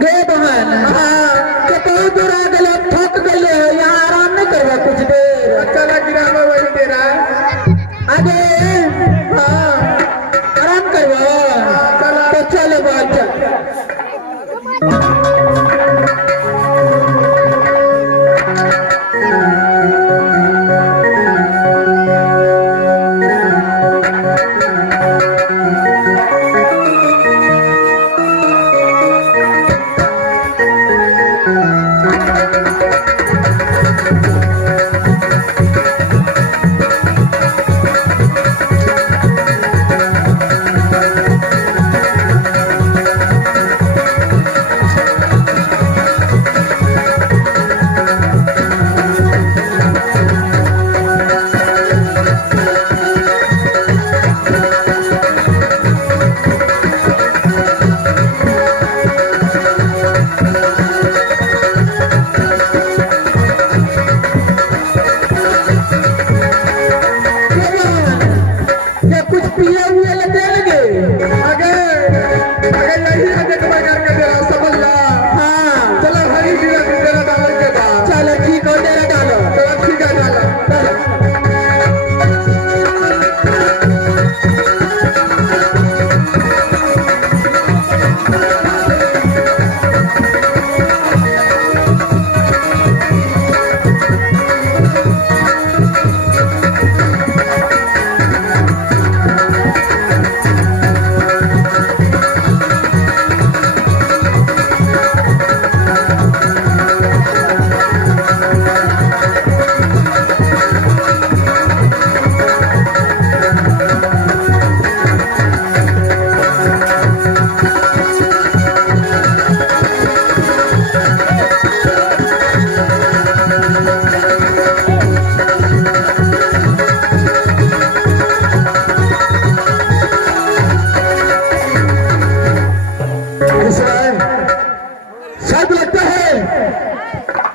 गए बहन हाँ कतई दूर आ गए थक गए यहाँ आराम नहीं करवा कुछ देर चला गिरावा वही दे रहा है आगे हाँ आराम करवा तो चलो बात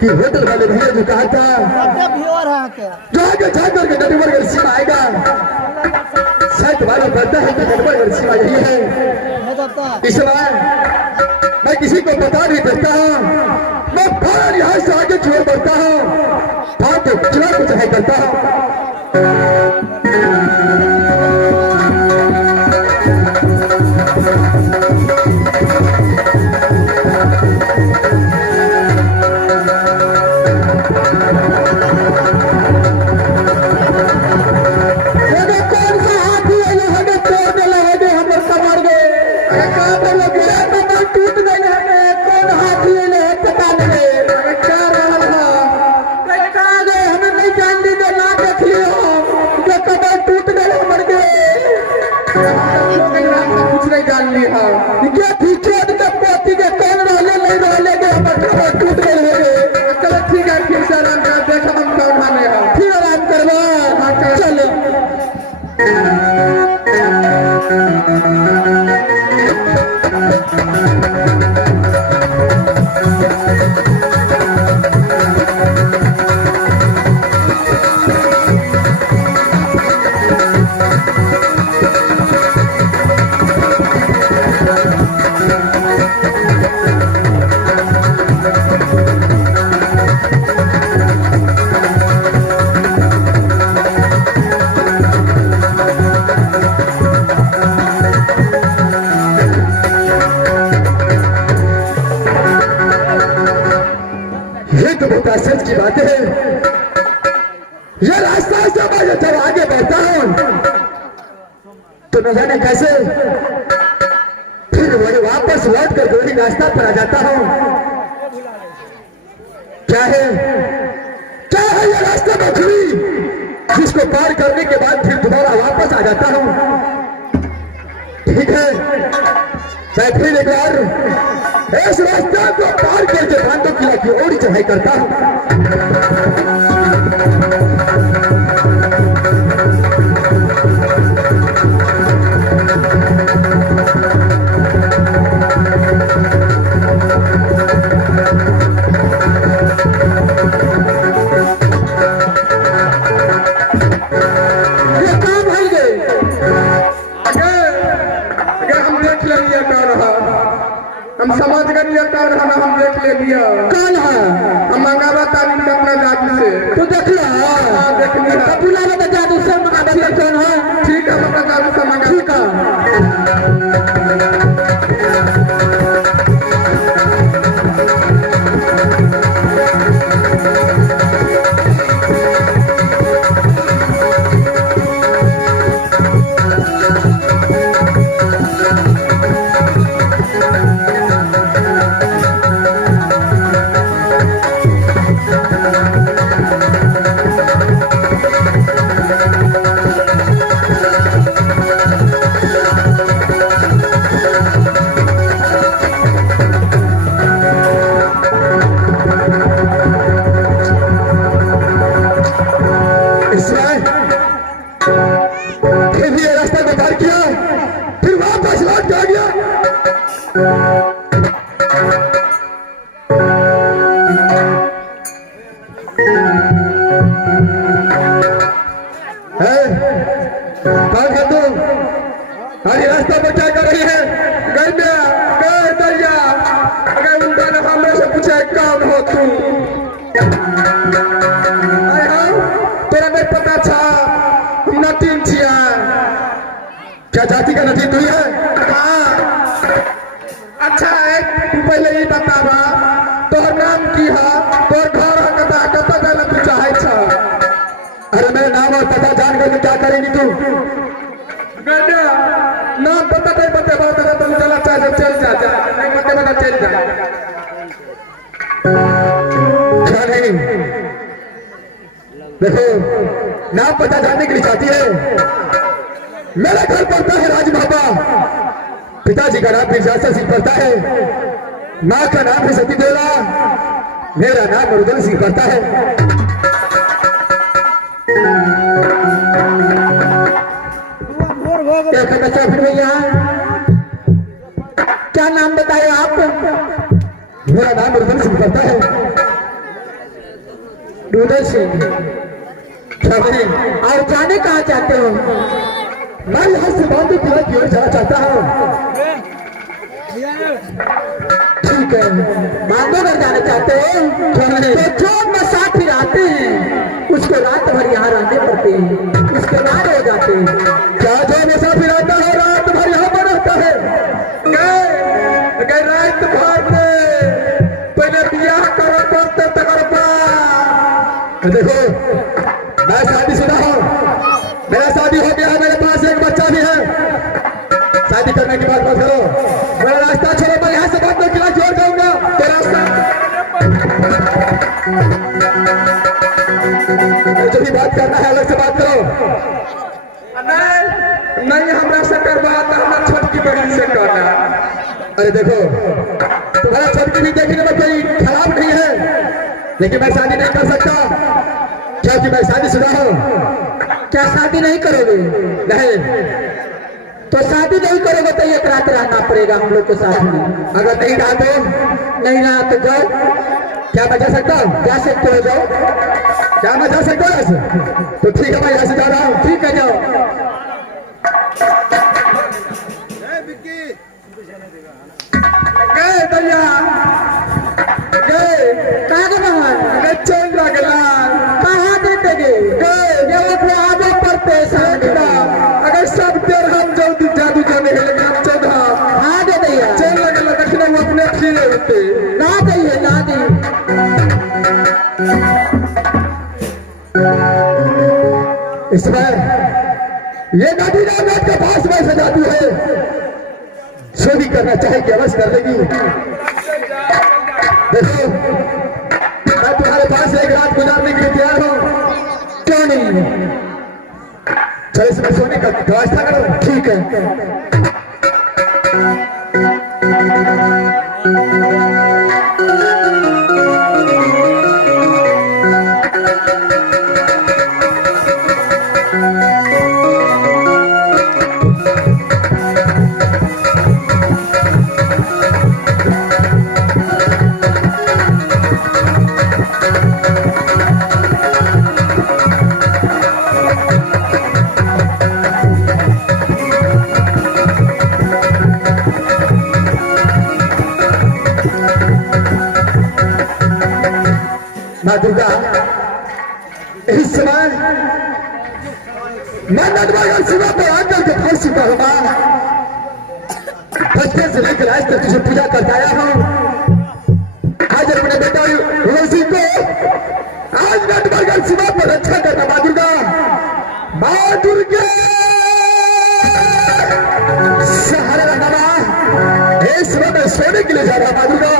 कि होटल वाले भैया जो कहा था जो आगे जाकर के नटवर सीमा आएगा शायद वाला बनता है कि नटवर सीमा यही है। इस बार मैं किसी को बता नहीं सकता हूँ, मैं फौरन यहाँ से आगे छोड़ बढ़ता हूँ, फालतू चुनाव कुछ है करता हूँ। टूट गए कौन हाथी पता कमर टूट गई है। चलो ठीक है, फिर से आराम कर, देखो हम कौन माने हो। फिर आराम करवा। चलो ये तो बता सच की बात है। ये रास्ता से मैं जब आगे बढ़ता हूँ तो न जाने कैसे फिर वही वापस लौट कर वही रास्ता पर आ जाता हूँ। क्या है ये रास्ता मछली जिसको पार करने के बाद फिर दोबारा वापस आ जाता हूँ। ठीक है, मैं फिर एक बार इस रास्ते को पार करके भांडो किला की ओर चढ़ाई करता हूँ। ये काम है ये। अगर हम देख लेंगे कौन है, हम समझ कर लिए कौन है ना, हम देख ले लिया कौन है? हम मंगावा तालीम का अपना जाति से। तू देख लिया? हाँ, देख लिया। तो बुला बता जादू से मंगा कौन है? ठीक है, हम अपना जाति से मंगा। ठीक है। फिर ये रास्ता को पार किया, फिर वापस लौट के आ गया। कौन है तू? अरे रास्ता पर क्या कर रही है? दैया, अगर उनका ना हमने से पूछे कौन हो तू? अरे हाँ, तेरा नहीं पता था, हम नटीन छिया। क्या जाति का नतीज तू है? हाँ, अच्छा है, तू पहले ही बतावा, तोहर नाम की है, तोहर घर है कता कता जाना तू चाहे छा? अरे मेरा नाम और पता जान कर क्या करेगी तू? बेटा, नाम पता नहीं बतेवा, तेरा तुम चला चाहे चल जा, नहीं बतेवा चल जा। क्या नहीं? देखो, नाम पता जानने के लिए चाहती है। मेरा घर पड़ता है राजबाबा, पिताजी का नाम बिरजासा सिंह पड़ता है, माँ का नाम है सती देवा, मेरा नाम मुरुदन सिंह पड़ता है। क्या नाम बताए आप? मेरा नाम मुरुदन सिंह पड़ता है। मुरुदन सिंह, क्या नहीं? और जाने कहाँ चाहते हो? मैं यहाँ से बांधे किला की ओर जाना चाहता हूँ। ठीक है, बांधो घर जाना चाहते हो? तो जो मुसाफिर आते हैं उसको रात भर यहाँ रहने पड़ते हैं, उसके बाद हो जाते हैं। क्या जो मुसाफिर आता है रात भर यहाँ पर रहता है? अगर रात भर में पहले ब्याह करो पड़ते तकर बाद। देखो, मैं शादीशुदा हूँ, मेरा शादी हो गया है, मेरे पास एक बच्चा भी है। शादी करने की बात मत करो, मेरा रास्ता छोड़ो, मैं यहाँ से बांधो किला छोड़ जाऊंगा। तो रास्ता जो भी बात करना है अलग से बात करो। नहीं हमरा से करवा, हमारा छोटकी बहन से करना। अरे देखो, तुम्हारा छोटकी भी देखने में कोई लेकिन मैं शादी नहीं कर सकता क्योंकि मैं शादीशुदा हूँ। क्या शादी नहीं करोगे? नहीं। तो शादी नहीं करोगे तो एक रात रहना पड़ेगा हम लोग के साथ में। अगर नहीं रहा तो नहीं रहा तो जाओ। क्या मैं जा सकता हूँ? जा सकते हो, जाओ। क्या मैं जा सकता हूँ ऐसे? तो ठीक है मैं यहाँ से जा रहा हूँ। ठीक है, जाओ। गए भैया गए कहाँ के बाहर चल लगला कहाँ देते गए? ये अपने आगे पर पेश है। अगर सब देर हम जल्दी जादू जाने के लिए हम चौदह हाँ दे दैया। चल लगला देखना वो अपने खीरे होते ना दैये, ना दी। इस समय ये नदी नाथ के पास में से जाती है। शादी करना चाहे कि अवश्य कर लेगी। देखो मैं तुम्हारे पास एक रात गुजारने के लिए तैयार हूँ। क्यों नहीं? चलो इसमें सोने का व्यवस्था करो। ठीक है। माँ दुर्गा इस समय मैं नटवागर सीमा पर आकर के फंस चुका हूँ। माँ बचपन से लेकर आज तक तुझे पूजा करता आया हूँ। आज अपने बेटा रोसी को आज नटवागर सीमा पर रक्षा करना। माँ दुर्गा, माँ दुर्गा सहारा रहना। माँ इस समय मैं सोने के लिए जा रहा हूँ। माँ दुर्गा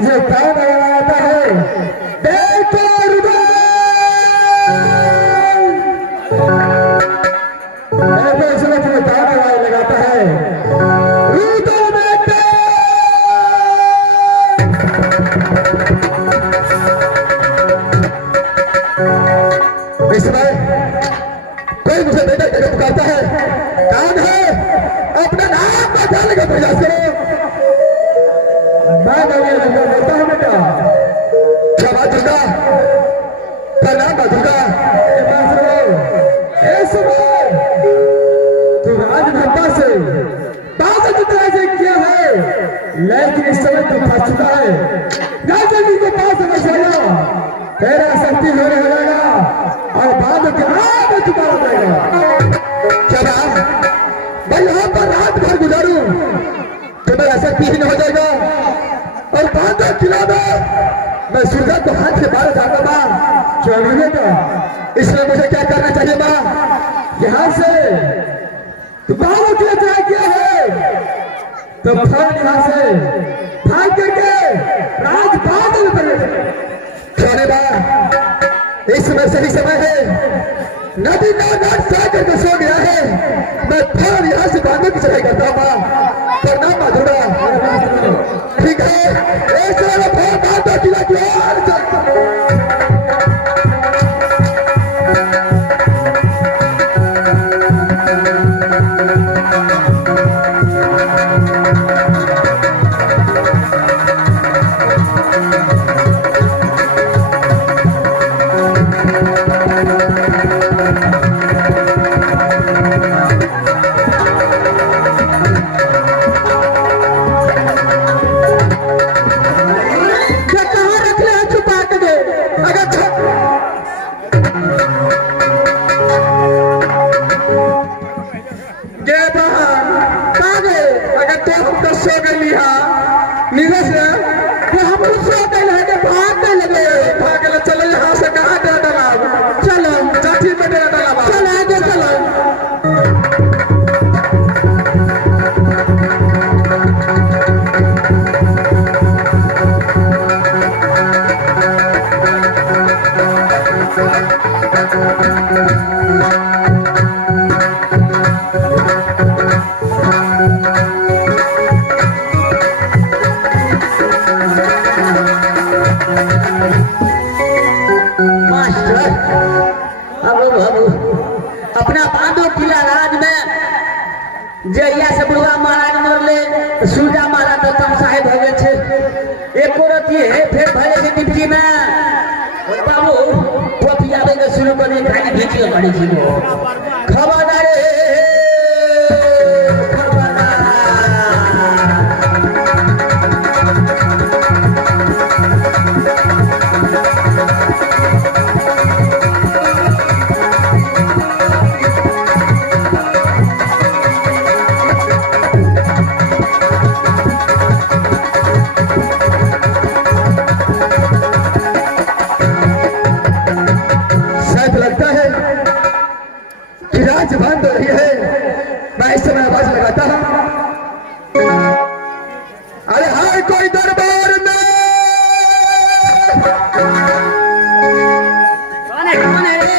ये कौन आता है? देखो इसमें तुम्हें कौन लगाता है? इसमें कोई मुझे बेटा जगह पुकारता है। कौन है? अपना नाम बताने का प्रयास करो। मैं बोलता हूँ बेटा। क्या माँ दुर्गा? प्रणाम माँ दुर्गा। तू राजभक्ता से बात जितना से किया है, लेकिन इस समय तू फंस चुका है। राजा जी के पास बचाया तेरा शक्ति होने हो जाएगा और बाद के बाद में तुम्हारा जाएगा। क्या मैं यहाँ पर रात भर गुजारूं तो मेरा शक्तिहीन हो जाएगा और बाद में किला में मैं सूर्य को हाथ से बाहर जाता माँ चढ़ने का। इसलिए मुझे क्या करना चाहिए माँ? यहाँ से बाहर के ट्राई किया है तो फौरन यहाँ से भाग करके राजबाग में खाने बा। इस समय सही समय है। नदी नाथ सागर में सो गया है। मैं फौरन यहाँ से भागने की चढ़ाई करता हूँ माँ। प्रणाम माँ दुर्गा। ठीक है ऐसे फौरन किला की ओर चलता हूँ। नीरज ने कि हम उससे पहले के भागने लगे। भाग ले चलो यहाँ से कहाँ डेरा डाला चलो जाठी में डेरा डाला चलो आगे चलो। अपना बांधो किला राज में जहिया से बुढ़वा महाराज मरले सूजा मारा तो तम साहेब हो गए छे। एक औरत ये है फिर भले से डिप्टी में और बाबू पोथी आवे के शुरू करने खाली भीची बड़ी जी खबरदार बांध रही है। मैं इस समय आवाज लगाता हूं, अरे हर कोई दरबार में कौन है रे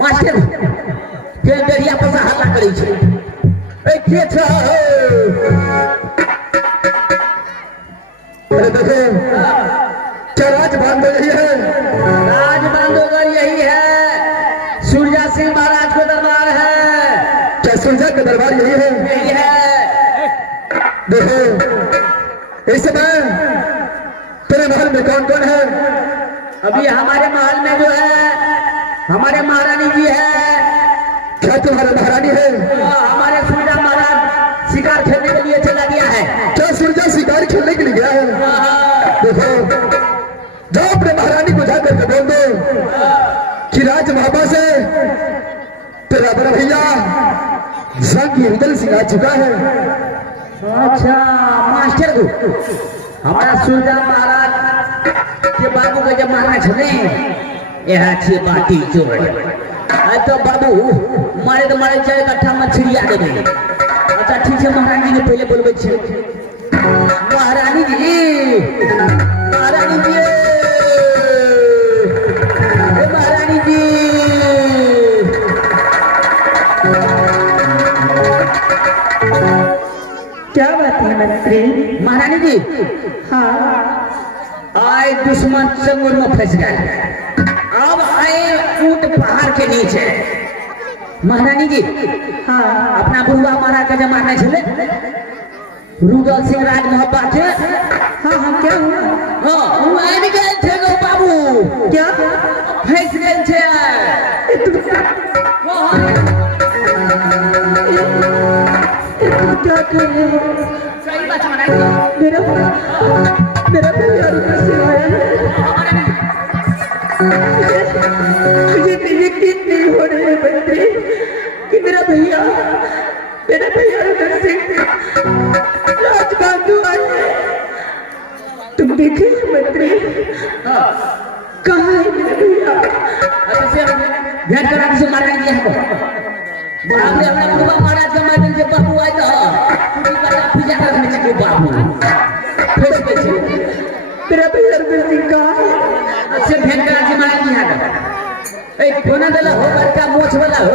मास्टर के दरिया पर हल्ला करी छे। ए के छ अरे देखो क्या राज बांध रही है। राज बांधोगर यही है, सूर्या सिंह महाराज को दरबार है। क्या सूर्या का दरबार यही है? यही है। देखो इस समय तेरे महल में कौन कौन है? अभी हमारे महल में जो है हमारे महारानी जी है। क्या तुम्हारा महारानी है? हमारे सूर्या महाराज शिकार खेलने के लिए चला गया है। क्या सूर्या शिकार खेलने के लिए गया है? देखो जाओ अपने महारानी को जाकर के बोल दो कि राज महाबा से तेरा बड़ा भैया जंग हिंदल सिखा चुका है। अच्छा मास्टर को हमारा सूर्या महाराज के बाबू को जब मारना छे यह छे बाटी चोर। तो बाबू मारे तो मारे चाहे कट्ठा मछली आ गए। अच्छा ठीक है महारानी जी पहले बोलबे छे। महारानी जी महारानी जी महारानी जी क्या बात है मंत्री? महारानी जी हाँ आए दुश्मन चंगुल में फंस गए। अब आए ऊंट पहाड़ के नीचे। महारानी जी हाँ अपना बुढ़वा महाराज का जमाना चले रुदल सिंह राज मोहब्बा के। हाँ हाँ क्या हुआ? हाँ मान गए थे गो बाबू। क्या फंस गए थे। क्या कर रहे हो? सही बात महारानी जी। मेरा मेरा भैया से आया है। मुझे यकीन नहीं हो रहा है मंत्री कि मेरा भैया उधर से राजबांधु आए हैं। तुम देखे मंत्री कहाँ है मेरा भैया? भेंट करा से महाराज जी हमको बाबू अपना बुढ़वा महाराज का मार के बाबू आए तो पूरी बात पूजा करने चाहिए बाबू फेस पे छे। मेरा भैया उधर से कहाँ है? अच्छे भेंट करा से महाराज जी यहाँ ए कोना दला हो बड़का मोछ वाला हो